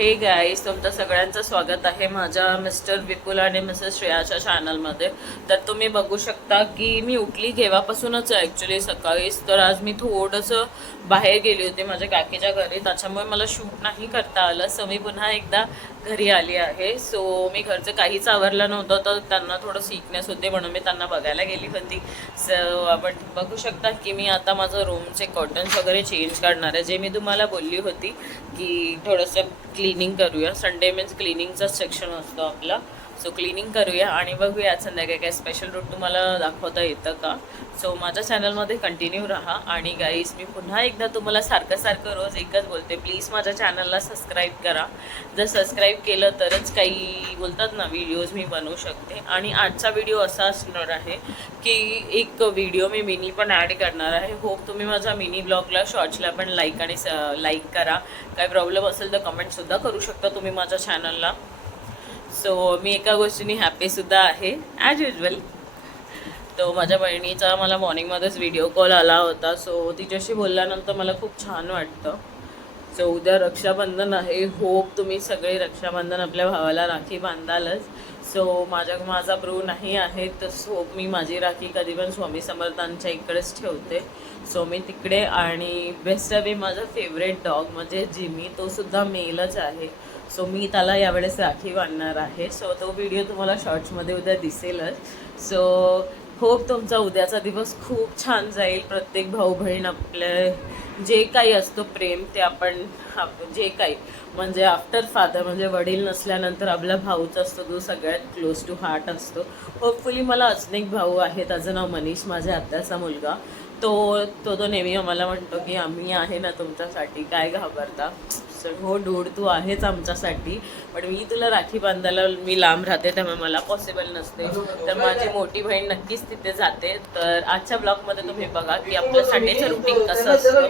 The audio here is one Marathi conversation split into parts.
हे गाईस तुमचं सगळ्यांचं स्वागत आहे माझ्या मिस्टर विपुल आणि मिसेस श्रेयाच्या चॅनलमध्ये तर तुम्ही बघू शकता की मी उठली केव्हापासूनच आहे ॲक्च्युली सकाळीच तर आज मी थोडंसं बाहेर गेली होती माझ्या काकीच्या घरी. त्याच्यामुळे मला शूट नाही करता आलं. सो मी पुन्हा एकदा घरी आली आहे. सो मी घरचं काहीच आवरलं नव्हतं. तर त्यांना थोडं सिकनेस होते म्हणून मी त्यांना बघायला गेली होती. सो आपण बघू शकता की मी आता माझं रूमचे कॉटन्स वगैरे चेंज करणार आहे. जे मी तुम्हाला बोलली होती की थोडंसं क्लिनिंग करूया. संडे मीन्स क्लिनिंगचाच सेक्शन असतो आपला. सो क्लिनिंग करूया आणि बघूया संध्याकाळी काय स्पेशल रूट तुम्हाला दाखवता येतं का. सो माझ्या चॅनलमध्ये कंटिन्यू राहा आणि गाईज मी पुन्हा एकदा तुम्हाला सारखं सारखं रोज एकच बोलते. प्लीज माझ्या चॅनलला सबस्क्राईब करा. जर सबस्क्राईब केलं तरच काही बोलतात ना व्हिडिओज मी बनवू शकते. आणि आजचा व्हिडिओ असा असणार आहे की एक व्हिडिओ मी मिनी पण ॲड करणार आहे. होप तुम्ही माझ्या मिनी ब्लॉगला शॉर्ट्सला पण लाईक आणि लाईक करा. काय प्रॉब्लेम असेल तर कमेंटसुद्धा करू शकता तुम्ही माझ्या चॅनलला सो मी एका गोष्टीने हॅपीसुद्धा आहे ॲज युजल तो माझ्या बहिणीचा मला मॉर्निंगमध्येच व्हिडिओ कॉल आला होता. सो तिच्याशी बोलल्यानंतर मला खूप छान वाटतं. सो उद्या रक्षाबंधन आहे. होप तुम्ही सगळे रक्षाबंधन आपल्या भावाला राखी बांधालच. सो माझ्या माझा ब्रू नाही आहे तर सो मी माझी राखी कधी पण स्वामी समर्थांच्या इकडेच ठेवते. सो मी तिकडे आणि बेस्ट अवे माझा फेवरेट डॉग म्हणजे जिमी तो सुद्धा मेलच आहे. सो मी त्याला यावेळेस राखी बांधणार आहे. सो तो व्हिडिओ तुम्हाला शॉर्ट्समध्ये उद्या दिसेलच. सो होप तुमचा उद्याचा दिवस खूप छान जाईल. प्रत्येक भाऊ बहीण आपले जे काही असतो प्रेम ते आपण आप- जे काही. म्हणजे आफ्टर फादर म्हणजे वडील नसल्यानंतर आपला भाऊच असतो तो सगळ्यात क्लोज टू हार्ट असतो. होपफुली मला अजून एक भाऊ आहे त्याचं नाव मनीष माझ्या आत्याचा मुलगा. तो तो तो नेहमी आम्हाला म्हणतो की आम्ही आहे ना तुमच्यासाठी काय घाबरता? सर हो डूड तू आहेच आमच्यासाठी. पण मी तुला राखी बांधायला मी लांब राहते त्यामुळे मला पॉसिबल नसते. तर माझी मोठी बहीण नक्कीच तिथे जाते. तर आजच्या ब्लॉगमध्ये तुम्ही बघा की आपलं संडेचं रुटीन कसं असतं.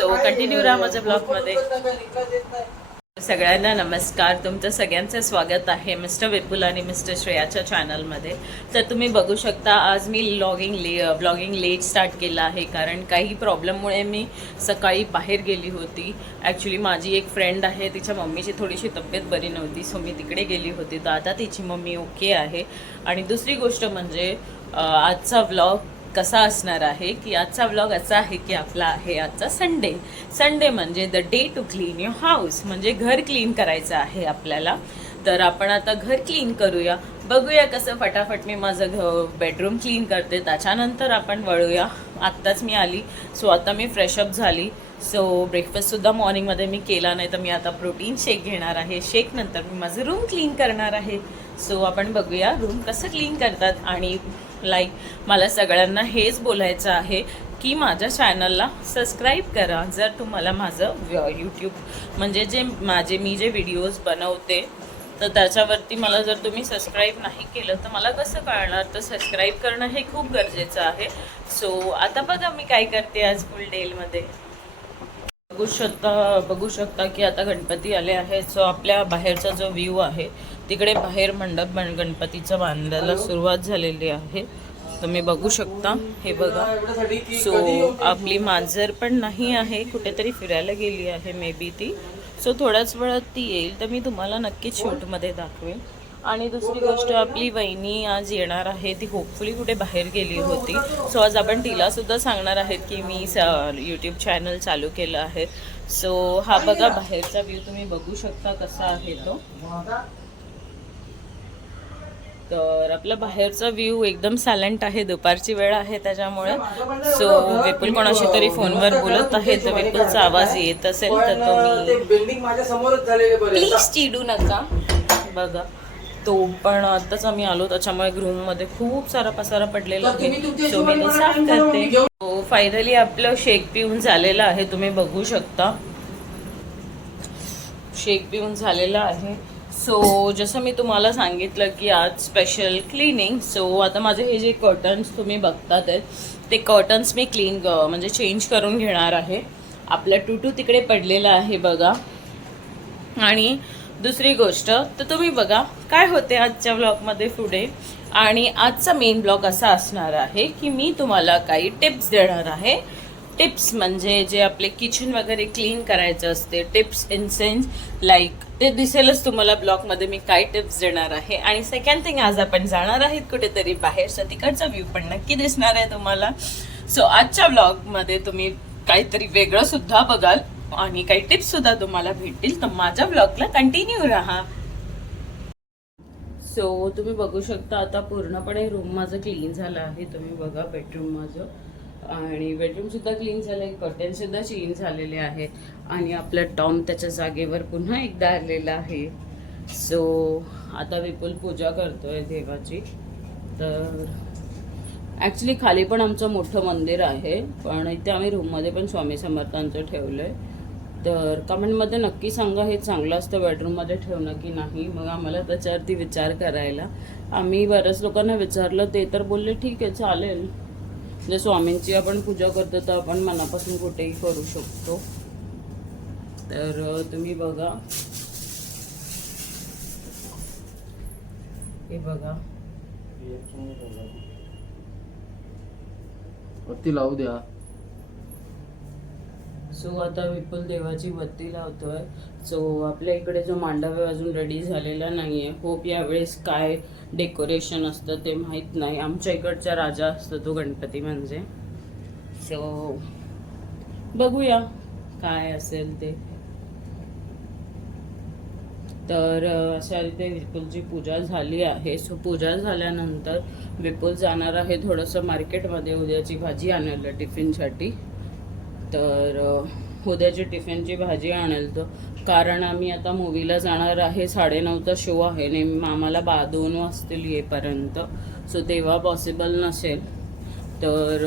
सो कंटिन्यू राहा माझ्या ब्लॉगमध्ये सगळ्यांना नमस्कार. तुमचं सगळ्यांचं स्वागत आहे मिस्टर विपुल आणि मिस्टर श्रेयाच्या चॅनलमध्ये तर तुम्ही बघू शकता आज मी लॉगिंग ले ब्लॉगिंग लेट स्टार्ट केलं आहे. कारण काही प्रॉब्लेममुळे मी सकाळी बाहेर गेली होती. ॲक्च्युली माझी एक फ्रेंड आहे तिच्या मम्मीची थोडीशी तब्येत बरी नव्हती सो मी तिकडे गेली होती. तर आता तिची मम्मी ओके आहे. आणि दुसरी गोष्ट म्हणजे आजचा व्लॉग कसा असणार आहे की आजचा व्लॉग असा आहे की आपला आहे आजचा संडे संडे म्हणजे the day to clean your house म्हणजे घर क्लीन करायचं आहे आपल्याला. तर आपण आता घर क्लीन करूया. बघूया कसं फटाफट मी माझं घ बेडरूम क्लीन करते. त्याच्यानंतर आपण वळूया. आत्ताच मी आली सो आता मी फ्रेशअप झाली. सो ब्रेकफास्टसुद्धा मॉर्निंगमध्ये मी केला नाही तर मी आता प्रोटीन शेक घेणार आहे. शेक नंतर मी माझं रूम क्लीन करणार आहे. सो आपण बघूया रूम कसं क्लीन करतात आणि लाईक मला सगळ्यांना हेच बोलायचं आहे की माझ्या चॅनलला सबस्क्राईब करा. जर तुम्हाला माझं यूट्यूब म्हणजे जे माझे मी जे व्हिडिओज बनवते तर त्याच्यावरती मला जर तुम्ही सबस्क्राईब नाही केलं तर मला कसं कळणार? तर सबस्क्राईब करणं हे खूप गरजेचं आहे. सो आता बघा मी काय करते आज फुल डेलमध्ये बघू शकता बघू शकता की आता गणपती आले आहेत. सो आपल्या बाहेरचा जो व्ह्यू आहे तिकडे बाहेर मंडप बन गणपतीचं बांधायला सुरुवात झालेली आहे. तुम्ही बघू शकता. हे बघा. सो आपली मांजर पण नाही आहे. कुठेतरी फिरायला गेली आहे मे बी ती. सो थोड्याच वेळात ती येईल तर मी तुम्हाला नक्कीच शूटमध्ये दाखवेन आणि दुसरी गोष्ट आपली वहिनी आज येणार आहे. ती होपफुली कुठे बाहेर गेली होती. सो आज आपण तिला सुद्धा सांगणार आहेत की मी यूट्यूब चॅनल चालू केलं आहे. सो हा बघा बाहेरचा व्ह्यू तुम्ही बघू शकता कसा आहे तो. तर आपला बाहेरचा व्ह्यू एकदम सायलेंट आहे. दुपारची वेळ आहे त्याच्यामुळे. सो विपुल कोणाशी तरी फोनवर बोलत आहे तर विपुलचा आवाज येत असेल तर तुम्ही प्लीज चिडू नका. बघा तो पण आताच आम्ही आलो त्याच्यामुळे रूममध्ये खूप सारा पसारा पडलेला आहे. सो मी तो साफ करते. फायनली आपलं शेक पिऊन झालेलं आहे. तुम्ही बघू शकता. शेक पिऊन झालेला आहे. सो जसं मी तुम्हाला सांगितलं की आज स्पेशल क्लिनिंग सो आता माझे हे जे कर्टन्स तुम्ही बघतात आहेत ते कर्टन्स मी क्लीन म्हणजे चेंज करून घेणार आहे. आपलं टुटू तिकडे पडलेलं आहे बघा. आणि दुसरी गोष्ट तर तुम्ही बघा काय होते आजच्या ब्लॉगमध्ये पुढे? आणि आजचा मेन ब्लॉग असा असणार आहे की मी तुम्हाला काही टिप्स देणार आहे. टिप्स म्हणजे जे आपले किचन वगैरे क्लीन करायचं असते टिप्स इन सेन्स लाईक ते दिसेलच तुम्हाला ब्लॉगमध्ये मी काय टिप्स देणार आहे. आणि सेकंड थिंग आज आपण जाणार आहेत कुठेतरी बाहेर सो तिकडचा व्ह्यू पण नक्की दिसणार आहे तुम्हाला. सो आजच्या ब्लॉगमध्ये तुम्ही काहीतरी वेगळं सुद्धा बघाल आणि काही टिप्स सुद्धा तुम्हाला भेटतील. तर माझ्या ब्लॉगला कंटिन्यू राहा. सो तुम्ही बघू शकता आता पूर्णपणे रूम माझं क्लीन झालं आहे. तुम्ही बघा बेडरूम माझं. आणि बेडरूमसुद्धा क्लीन झालं आहे कर्टनसुद्धा चेंज झालेले आहे आणि आपलं टॉम त्याच्या जागेवर पुन्हा एकदा आलेला आहे. सो आता विपुल पूजा करतोय देवाची. तर ॲक्च्युली खाली पण आमचं मोठं मंदिर आहे पण इथे आम्ही रूममध्ये पण स्वामी समर्थांचं ठेवलं आहे तर कमेंटमध्ये नक्की सांगा हे चांगलं असतं बेडरूममध्ये ठेवणं की नाही? मग आम्हाला त्याच्यावरती विचार करायला. आम्ही बऱ्याच लोकांना विचारलं ते तर बोलले ठीक आहे चालेल. म्हणजे स्वामींची आपण पूजा करतो तर आपण मनापासून कुठेही करू शकतो. तर तुम्ही बघा. हे बघा. वरती लावू द्या. सो आता विपुल देवाची बत्ती लावतोय. सो आपल्या इकडे जो मांडव अजून रेडी झालेला नाही आहे होप यावेळेस काय डेकोरेशन असतं ते माहीत नाही. आमच्या इकडचा राजा असतो तो गणपती म्हणजे. सो बघूया काय असेल ते. तर अशा रीते विपुलची पूजा झाली आहे. सो पूजा झाल्यानंतर विपुल जाणार आहे थोडंसं मार्केटमध्ये उद्याची भाजी आणायला टिफिनसाठी. तर उद्याची टिफिनची भाजी आणेल तर कारण आम्ही आता मूवीला जाणार आहे साडेनऊचा शो आहे. नेहमी आम्हाला बा दोन वाजतील येईपर्यंत. सो तेव्हा पॉसिबल नसेल. तर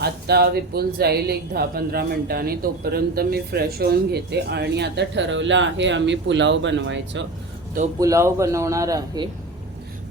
आत्ता विपुल जाईल एक दहा पंधरा मिनटांनी. तोपर्यंत मी फ्रेश होऊन घेते. आणि आता ठरवलं आहे आम्ही पुलाव बनवायचं. तो पुलाव बनवणार आहे.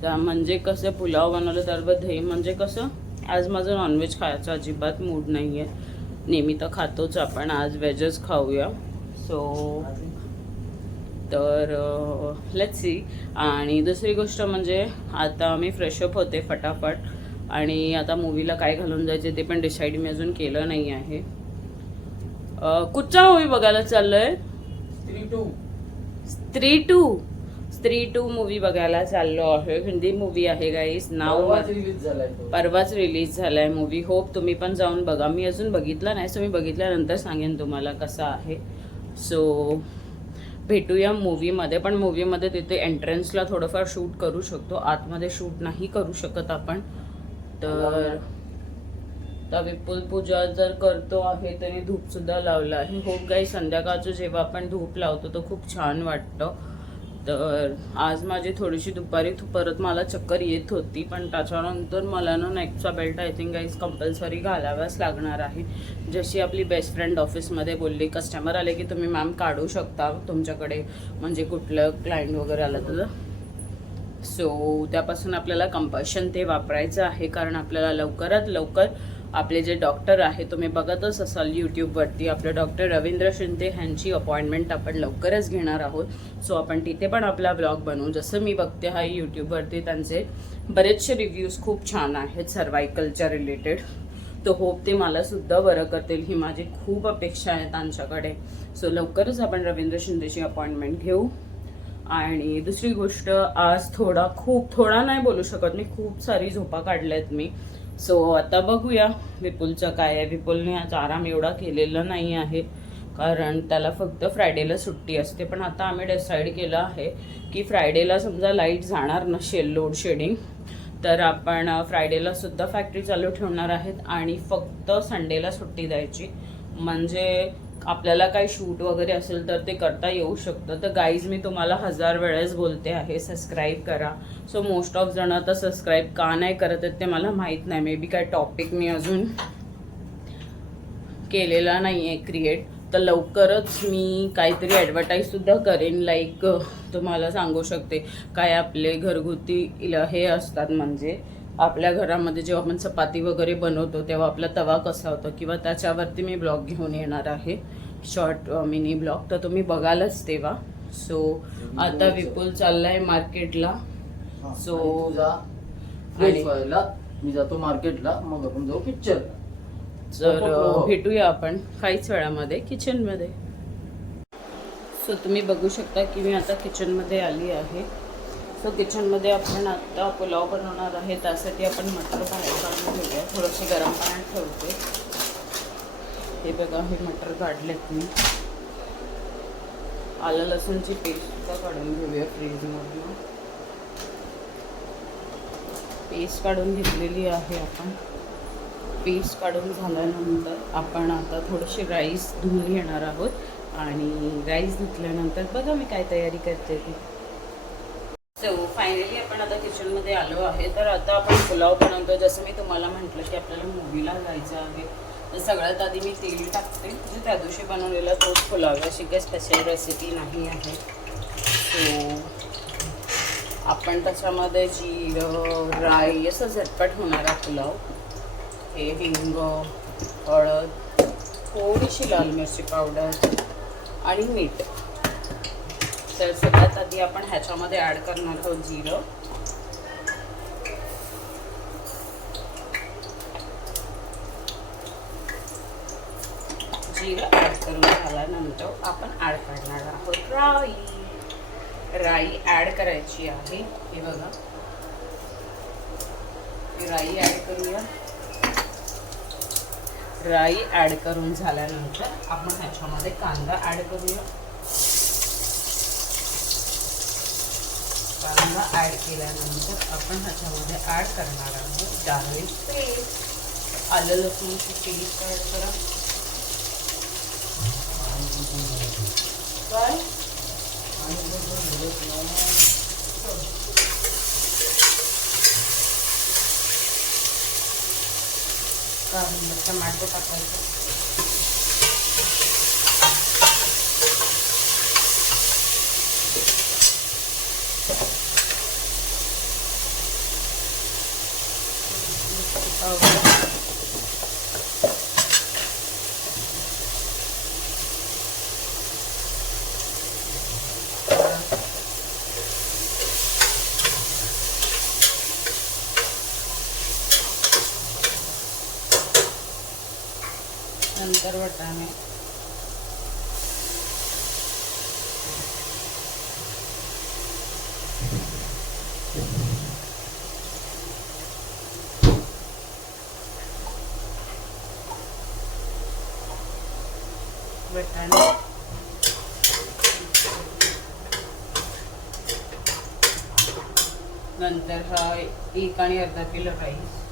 त्या म्हणजे कसं पुलाव बनवलं तर दही म्हणजे कसं? आज माझं नॉनव्हेज खायचं अजिबात मूड नाही आहे नेहमी तर खातोच आपण. आज व्हेजच खाऊया. सो तर लेट सी आणि दुसरी गोष्ट म्हणजे आता मी फ्रेशअप होते फटाफट. आणि आता मूवीला काय घालून जायचे ते पण डिसाईड मी अजून केलं नाही आहे. कुठचा मूवी बघायला चाललोय? Three two Stree two Stree two movie बघायला चाललो आहे हिंदी मूवी आहे गाईस नाव परवाच रिलीज झालाय मूवी होप तुम्ही पण जाऊन बघा. मी अजून बघितला नाही सो मी बघितल्यानंतर सांगेन तुम्हाला कसा आहे. सो भेटूया मूवीमध्ये पण मूवीमध्ये तिथे एंट्रन्सला थोडंफार शूट करू शकतो. आतमध्ये शूट नाही करू शकत आपण. तर तर विपुल पूजा जर करतो आहे त्याने धूप सुद्धा लावला आहे. हो काही संध्याकाळचं जेव्हा आपण धूप लावतो तो खूप छान वाटतं. तर आज माझी थोडीशी दुपारी परत मला चक्कर येत होती पण त्याच्यानंतर मला ना नेक्स्टचा belt I think guys compulsory घालावाच लागणार आहे. जशी आपली बेस्ट फ्रेंड ऑफिसमध्ये बोलली कस्टमर आले की तुम्ही मॅम काढू शकता तुमच्याकडे म्हणजे कुठलं क्लायंट वगैरे आलं तर. सो त्यापासून आपल्याला कंपल्शन ते वापरायचं आहे कारण आपल्याला लवकरात लवकर आपले जे डॉक्टर आहे तुम्ही बघतच असाल यूट्यूबवरती आपलं डॉक्टर रवींद्र शिंदे ह्यांची अपॉइंटमेंट आपण लवकरच घेणार आहोत. सो आपण तिथे पण आपला ब्लॉग बनवू. जसं मी बघते आहे यूट्यूबवरती त्यांचे बरेचसे रिव्ह्यूज खूप छान आहेत सर्वायकलच्या रिलेटेड तर होप ते मला सुद्धा बरं करतील. ही माझी खूप अपेक्षा आहे त्यांच्याकडे. सो लवकरच आपण रवींद्र शिंदेची अपॉइंटमेंट घेऊ. आणि दुसरी गोष्ट आज थोडा खूप थोडा नाही बोलू शकत मी. खूप सारी झोपा काढल्या आहेत मी. सो आता बघूया. विपुलचं काय आहे? विपुलने आज आराम एवढा केलेला नाही आहे. कारण त्याला फक्त फ्रायडेला सुट्टी असते. पण आता आम्ही डिसाईड केलं आहे की फ्रायडेला समजा लाइट जाणार नसेल लोड शेडिंग तर आपण फ्रायडेला सुद्धा फॅक्टरी चालू ठेवणार आहेत आणि फक्त संडेला सुट्टी द्यायची. म्हणजे आपल्याला काही शूट वगैरे असेल तर ते करता येऊ शकतं. तर गाईज मी तुम्हाला हजार वेळेस बोलते आहे सबस्क्राईब करा. सो मोस्ट ऑफ जण आता सबस्क्राईब का नाही करत आहेत ते मला माहीत नाही. मे बी काय टॉपिक मी अजून केलेला नाही आहे क्रिएट तर लवकरच मी काहीतरी ॲडव्हर्टाईजसुद्धा करेन. लाईक तुम्हाला सांगू शकते काय आपले घरगुती इल- हे असतात म्हणजे आपल्या घरामध्ये जेव्हा आपण चपाती वगैरे बनवतो तेव्हा आपला तवा कसा होतो? किंवा त्याच्यावरती मी ब्लॉग घेऊन येणार आहे. शॉर्ट मिनी ब्लॉग तर तुम्ही बघालच तेव्हा. सो आता विपुल चाललाय मार्केटला व्हायला मी जातो मार्केटला मग आपण जाऊ पिक्चर तर भेटूया आपण काहीच वेळामध्ये किचनमध्ये सो तुम्ही बघू शकता की मी आता किचनमध्ये आली आहे. सो किचनमध्ये आपण आता पुलाव बनवणार आहे त्यासाठी आपण मटर बाहेर काढून घेऊया. थोडंसे गरम पाण्यात ठेवते. हे बघा हे मटर काढलेत मी. आलं लसूणची पेस्टसुद्धा काढून घेऊया फ्रीजमधून. पेस्ट काढून घेतलेली आहे आपण. पेस्ट काढून झाल्यानंतर आपण आता थोडीशी राईस धुवून घेणार आहोत. आणि राईस धुतल्यानंतर बघा मी काय तयारी करते ती. सो फायनली आपण आता किचनमध्ये आलो आहे. तर आता आपण पुलाव बनवतो जसं मी तुम्हाला म्हटलं की आपल्याला मूवीला जायचं आहे. तर सगळ्यात आधी मी तेल टाकते. म्हणजे त्या दिवशी बनवलेला तोच पुलाव अशी काही स्पेशल रेसिपी नाही आहे. सो आपण त्याच्यामध्ये जिरं राई असं झटपट होणारा पुलाव. हे हिंग हळद थोडीशी लाल मिरची पावडर आणि मीठ. तर सगळ्यात आधी आपण ह्याच्यामध्ये ॲड करणार आहोत जिरं. जिरं ॲड करून झाल्यानंतर आपण ॲड करणार आहोत. राई. राई ॲड करायची आहे. हे बघा. राई ॲड करूया. राई ॲड करून झाल्यानंतर आपण ह्याच्यामध्ये कांदा ॲड करूया. कांदा ॲड केल्यानंतर आपण ह्याच्यामध्ये ॲड करणार आहोत डाळी पेस्ट आलं लसूणची पेस्ट ॲड करा. काय? कांदा टमाटो टाकायचं नंतर वाटाणे वाटाणे नंतर हा एक आणि अर्धा किलो राईस.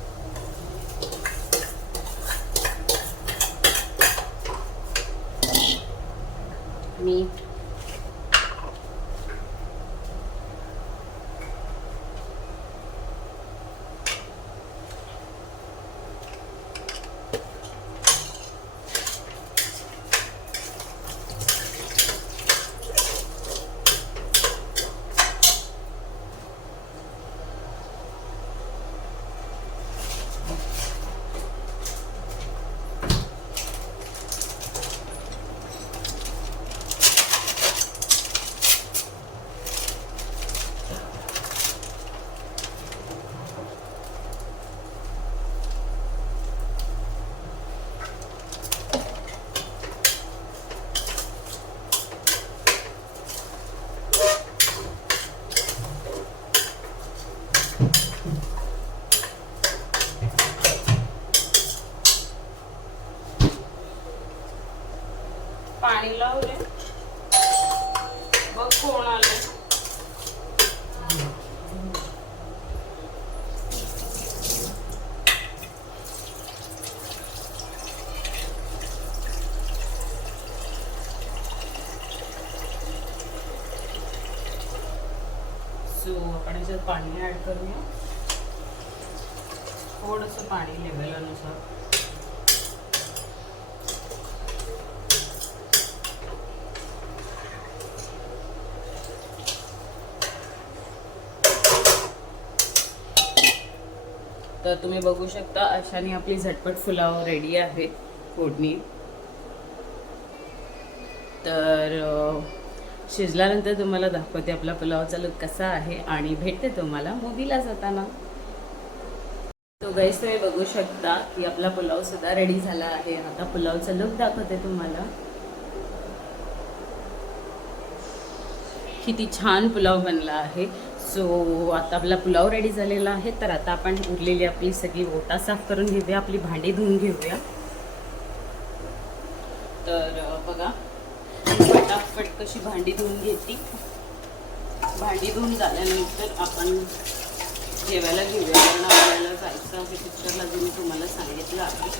मीठ पाणी लाव रे बघ कोण आलं सो आपण याच्यात पाणी ॲड करूया. थोडंसं पाणी लेवलानुसार. तर तुम्ही बघू शकता अशाने आपली झटपट फुलाव रेडी आहे फोडणी. तर शिजल्यानंतर तुम्हाला दाखवते आपला पुलावचा लुक कसा आहे आणि भेटते तुम्हाला मुवीला जाताना. तो गैस तुम्ही बघू शकता की आपला पुलाव सुद्धा रेडी झाला आहे. आता पुलावचा लुक दाखवते तुम्हाला. किती छान पुलाव बनला आहे. सो आता आपला पुलाव रेडी झालेला आहे. तर आता आपण उरलेली आपली सगळी ओटा साफ करून घेऊया आपली भांडी धुवून घेऊया. तर बघा. पटकशी कशी भांडी धुवून घेते. भांडी धुवून झाल्यानंतर आपण जेवायला घेऊया. कारण आपल्याला जायचं आहे पिक्चरला जे मी तुम्हाला सांगितलं आहे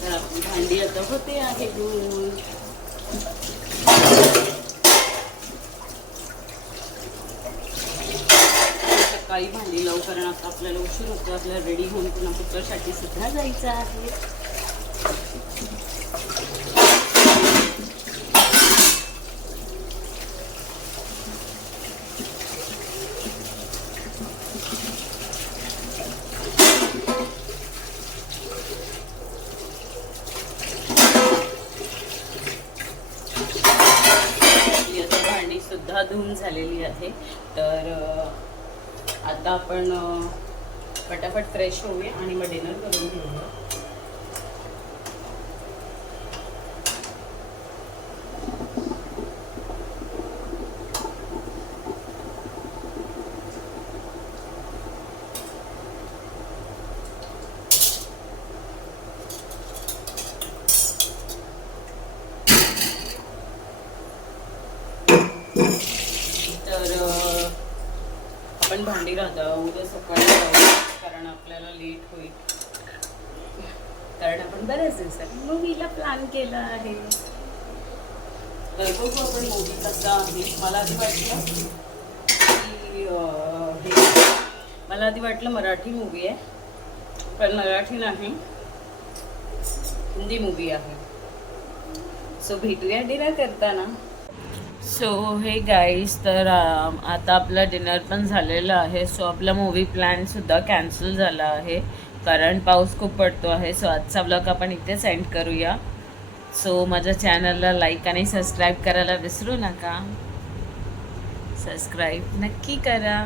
तर आपली भांडी आता होते आहे धुवून सकाळी भांडी लावू कारण आता आपल्याला उशीर होतो आपल्याला रेडी होऊन पुन्हा कुकरसाठी सुद्धा जायचं आहे. सुद्धा धुवून झालेली आहे. तर आता आपण फटाफट फ्रेश होऊया आणि मग डिनर करून घेऊया. तर आपण भांडी राहता उद्या सकाळी जाऊ कारण आपल्याला लेट होईल. कारण आपण बऱ्याच दिवसांनी मूवीला प्लॅन केला आहे. बघू आपण मूवी कसा आहे. मला आधी वाटलं की हे मला आधी वाटलं मराठी मूवी आहे. पण मराठी नाही. हिंदी मूवी आहे. सो भेटूया डिनर करताना. सो हे गाईज तर um, आता आपला डिनर पण झालेलं आहे. सो आपला मूवी प्लॅनसुद्धा कॅन्सल झाला आहे. कारण पाऊस खूप पडतो आहे. सो आजचा ब्लॉग आपण इथे सेंड करूया. सो माझ्या चॅनलला लाईक आणि सबस्क्राईब करायला विसरू नका. सबस्क्राईब नक्की करा.